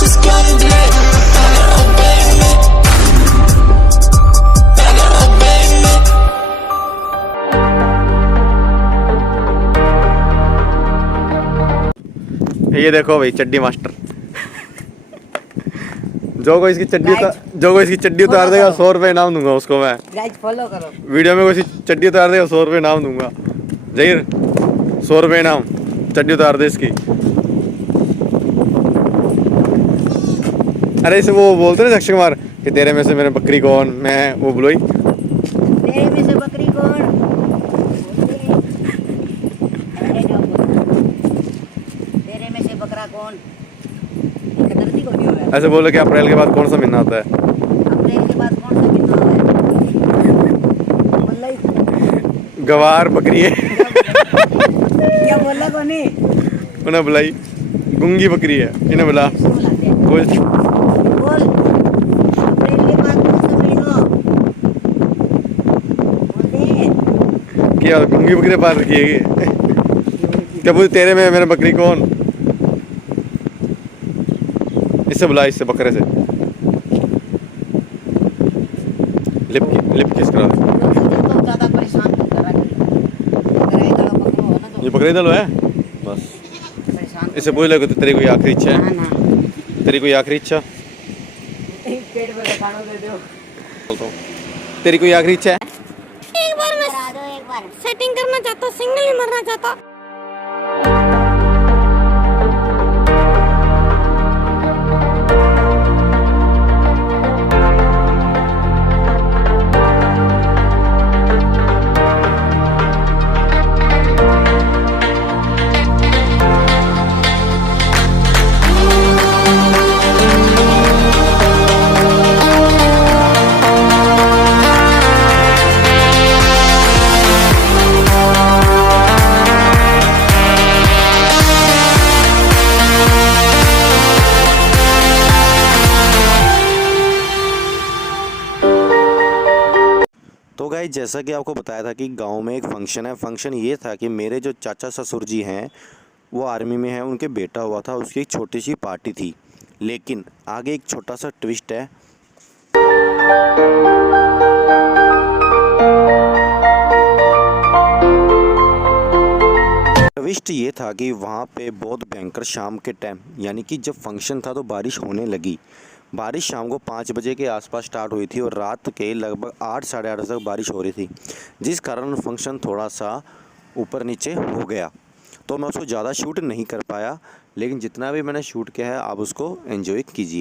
ये देखो भाई चड्डी मास्टर, जो कोई इसकी चड्डी उतार देगा 100 रुपये इनाम दूंगा उसको मैं। गाइस फॉलो करो, वीडियो में कोई चड्डी उतार देगा 100 रुपये इनाम दूंगा। जहीर 100 रुपये इनाम, चड्डी उतार दे इसकी। अरे इसे वो बोलते ना अक्षय कुमार कि तेरे में से मेरे बकरी कौन, मैं वो बोलो ही तेरे में से बकरी कौन, तेरे में से बकरा कौन, दर्दी को क्यों है? ऐसे बोलो कि अप्रैल के बाद कौन सा महीना आता है? अप्रैल के बाद कौन सा महीना है? गवार बकरी है। क्या बोला कोनी? उन्हें बुलाई गुंगी बकरी है, इन्हें बुला बोल। बोल अप्रैल के बाद कौन सा महीना? क्या गुंगी बकरी पाल रखी है क्या? बोल तेरे में मेरा बकरी कौन? इससे बुला, इससे बकरे से लिप किस करा। ज्यादा परेशान कर रहा है, ये बकरी दल है बस। इसे बोल लगे तेरी कोई आखिरी इच्छा है? तेरी कोई आखिरी इच्छा? पेट में खाना दे दो। तेरी कोई आखिरी इच्छा है? एक बार मैं सेटिंग करना चाहता हूँ, सिंगल ही मरना चाहता हूँ। तो गाइस जैसा कि आपको बताया था कि गांव में एक फंक्शन है। फंक्शन ये था कि मेरे जो चाचा ससुर जी हैं वो आर्मी में हैं, उनके बेटा हुआ था, उसकी एक छोटी सी पार्टी थी। लेकिन आगे एक छोटा सा ट्विस्ट है। ट्विस्ट ये था कि वहाँ पे बहुत भयंकर शाम के टाइम, यानी कि जब फंक्शन था तो बारिश होने लगी। बारिश शाम को 5 बजे के आसपास स्टार्ट हुई थी और रात के लगभग 8 साढ़े 8 तक बारिश हो रही थी, जिस कारण फंक्शन थोड़ा सा ऊपर नीचे हो गया। तो मैं उसको ज़्यादा शूट नहीं कर पाया, लेकिन जितना भी मैंने शूट किया है आप उसको एंजॉय कीजिए।